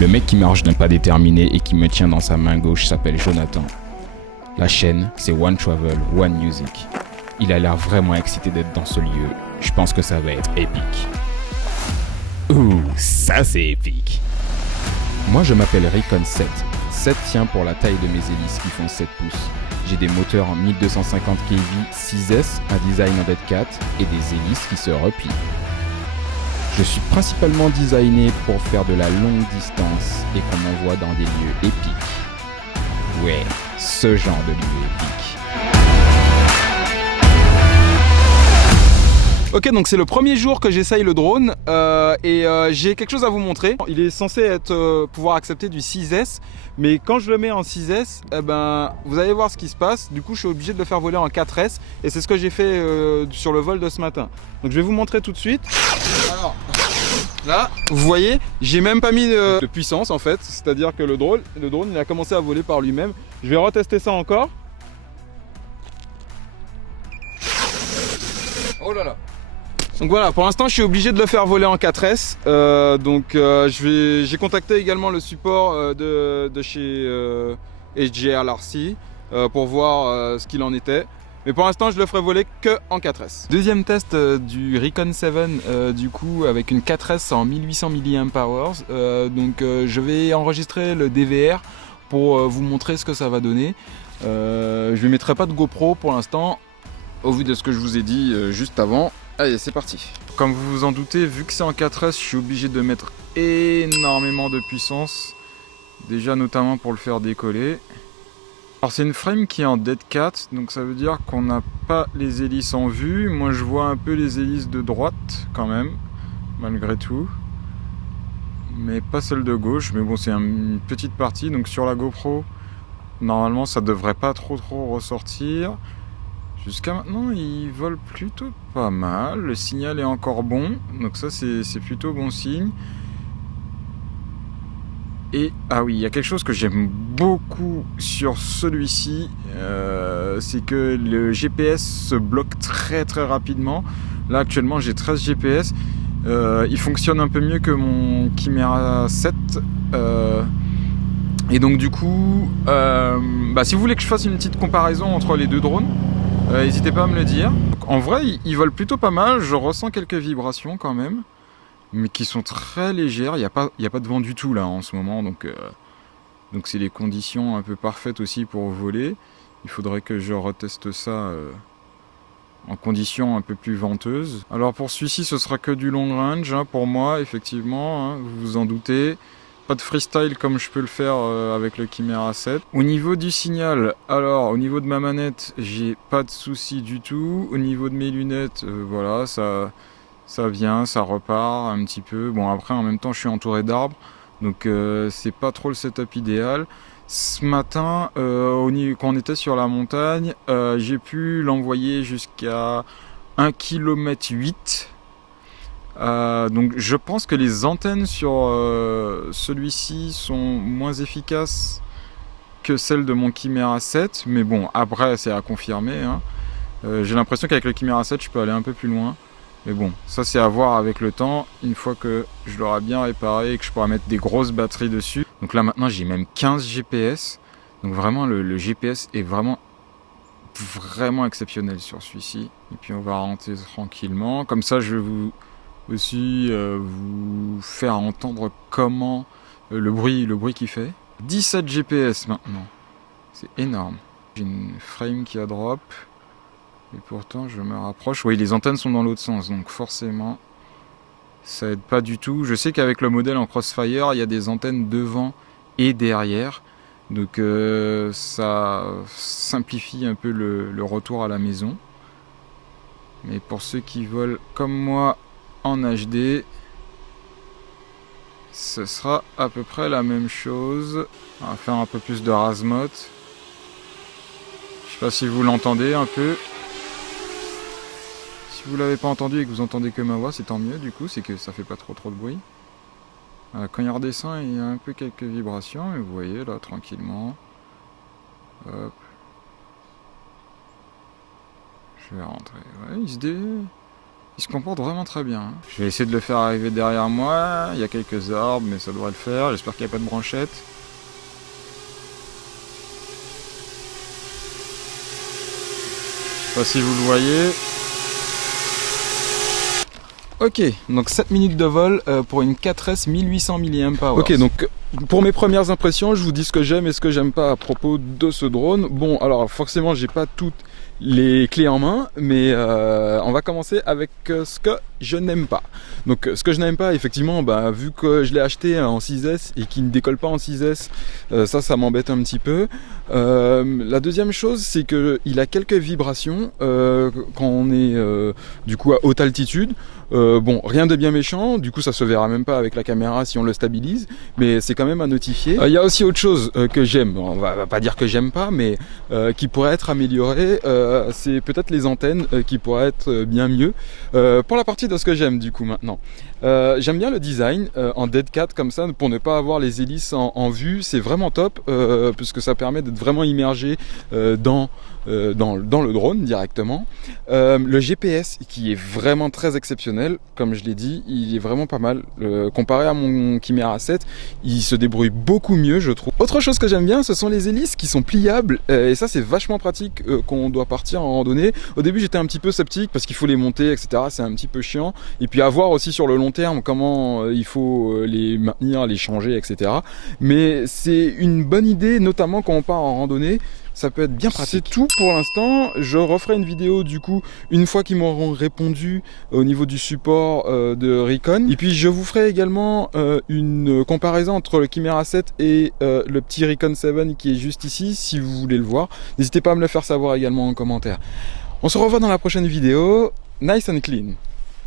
Le mec qui marche d'un pas déterminé et qui me tient dans sa main gauche s'appelle Jonathan. La chaîne, c'est One Travel, One Music. Il a l'air vraiment excité d'être dans ce lieu. Je pense que ça va être épique. Ouh, ça c'est épique. Moi je m'appelle Recon 7. 7 tient pour la taille de mes hélices qui font 7 pouces. J'ai des moteurs en 1250 kV 6S, un design en Dead Cat et des hélices qui se replient. Je suis principalement designé pour faire de la longue distance et qu'on m'envoie dans des lieux épiques. Ouais, ce genre de lieu épique. Ok, donc c'est le premier jour que j'essaye le drone et j'ai quelque chose à vous montrer. Il est censé pouvoir accepter du 6S, mais quand je le mets en 6S, vous allez voir ce qui se passe. Du coup, je suis obligé de le faire voler en 4S et c'est ce que j'ai fait sur le vol de ce matin. Donc je vais vous montrer tout de suite. Alors, là, vous voyez, j'ai même pas mis de puissance en fait, c'est-à-dire que le drone il a commencé à voler par lui-même. Je vais retester ça encore. Oh là là. Donc voilà, pour l'instant je suis obligé de le faire voler en 4S. J'ai contacté également le support de chez HJLRC pour voir ce qu'il en était. Mais pour l'instant je le ferai voler que en 4S. Deuxième test du Recon 7 du coup avec une 4S en 1800 mAh. Je vais enregistrer le DVR pour vous montrer ce que ça va donner. Je ne mettrai pas de GoPro pour l'instant au vu de ce que je vous ai dit juste avant. Allez, c'est parti. Comme vous vous en doutez, vu que c'est en 4S, je suis obligé de mettre énormément de puissance. Déjà notamment pour le faire décoller. Alors c'est une frame qui est en Dead Cat, donc ça veut dire qu'on n'a pas les hélices en vue. Moi je vois un peu les hélices de droite quand même, malgré tout. Mais pas celle de gauche, mais bon c'est une petite partie. Donc sur la GoPro, normalement ça devrait pas trop ressortir. Jusqu'à maintenant, il vole plutôt pas mal. Le signal est encore bon. Donc ça, c'est plutôt bon signe. Et, ah oui, il y a quelque chose que j'aime beaucoup sur celui-ci. C'est que le GPS se bloque très rapidement. Là, actuellement, j'ai 13 GPS. Il fonctionne un peu mieux que mon Chimera 7. Et donc du coup, si vous voulez que je fasse une petite comparaison entre les deux drones, n'hésitez pas à me le dire. En vrai, ils volent plutôt pas mal. Je ressens quelques vibrations quand même, mais qui sont très légères. Il n'y a pas de vent du tout là en ce moment, donc c'est les conditions un peu parfaites aussi pour voler. Il faudrait que je reteste ça en conditions un peu plus venteuses. Alors pour celui-ci, ce sera que du long range hein, pour moi, effectivement. Hein, vous vous en doutez. Pas de freestyle comme je peux le faire avec le Chimera 7. Au niveau du signal, alors au niveau de ma manette, j'ai pas de souci du tout. Au niveau de mes lunettes, voilà, ça vient, ça repart un petit peu. Bon après en même temps je suis entouré d'arbres, donc c'est pas trop le setup idéal. Ce matin, quand on était sur la montagne, j'ai pu l'envoyer jusqu'à 1,8 km. Donc je pense que les antennes sur celui-ci sont moins efficaces que celles de mon Chimera 7, mais bon après c'est à confirmer hein. J'ai l'impression qu'avec le Chimera 7 je peux aller un peu plus loin, mais bon ça c'est à voir avec le temps, une fois que je l'aurai bien réparé et que je pourrai mettre des grosses batteries dessus. Donc là maintenant j'ai même 15 GPS, donc vraiment le GPS est vraiment exceptionnel sur celui-ci. Et puis on va rentrer tranquillement, comme ça je vais vous aussi vous faire entendre comment le bruit qu'il fait. 17 GPS maintenant, c'est énorme. J'ai une frame qui a drop et pourtant je me rapproche. Oui, les antennes sont dans l'autre sens, donc forcément ça aide pas du tout. Je sais qu'avec le modèle en Crossfire il y a des antennes devant et derrière, donc ça simplifie un peu le retour à la maison. Mais pour ceux qui volent comme moi en HD, ce sera à peu près la même chose. On va faire un peu plus de razmot. Je sais pas si vous l'entendez un peu. Si vous l'avez pas entendu et que vous entendez que ma voix, c'est tant mieux du coup, c'est que ça fait pas trop de bruit. Voilà, quand il redescend, il y a un peu quelques vibrations, et vous voyez là tranquillement. Hop. Je vais rentrer. Ouais, il se Il se comporte vraiment très bien. Je vais essayer de le faire arriver derrière moi. Il y a quelques arbres, mais ça devrait le faire. J'espère qu'il n'y a pas de branchettes. Je sais pas si vous le voyez. Ok, donc 7 minutes de vol pour une 4S 1800 mAh. Ok, donc pour mes premières impressions, je vous dis ce que j'aime et ce que j'aime pas à propos de ce drone. Bon, alors forcément, j'ai pas toutes les clés en main, mais on va commencer avec ce que je n'aime pas. Donc ce que je n'aime pas, effectivement, vu que je l'ai acheté en 6S et qu'il ne décolle pas en 6S, ça m'embête un petit peu. La deuxième chose, c'est qu'il a quelques vibrations quand on est du coup à haute altitude. Bon, rien de bien méchant, du coup ça se verra même pas avec la caméra si on le stabilise, mais c'est quand même à notifier. Il y a aussi autre chose que j'aime, on va pas dire que j'aime pas, mais qui pourrait être amélioré, c'est peut-être les antennes qui pourraient être bien mieux. Pour la partie de ce que j'aime du coup maintenant. J'aime bien le design en dead cat comme ça pour ne pas avoir les hélices en vue, c'est vraiment top puisque ça permet d'être vraiment immergé dans le drone directement. Le GPS qui est vraiment très exceptionnel, comme je l'ai dit, il est vraiment pas mal. Comparé à mon Chimera 7, il se débrouille beaucoup mieux je trouve. Autre chose que j'aime bien, ce sont les hélices qui sont pliables et ça c'est vachement pratique quand on doit partir en randonnée. Au début j'étais un petit peu sceptique parce qu'il faut les monter etc, c'est un petit peu chiant. Et puis à voir aussi sur le long terme comment il faut les maintenir, les changer etc. Mais c'est une bonne idée notamment quand on part en randonnée. Ça peut être bien pratique. C'est tout pour l'instant. Je referai une vidéo du coup une fois qu'ils m'auront répondu au niveau du support de Recon. Et puis je vous ferai également une comparaison entre le Chimera 7 et le petit Recon 7 qui est juste ici si vous voulez le voir. N'hésitez pas à me le faire savoir également en commentaire. On se revoit dans la prochaine vidéo. Nice and clean.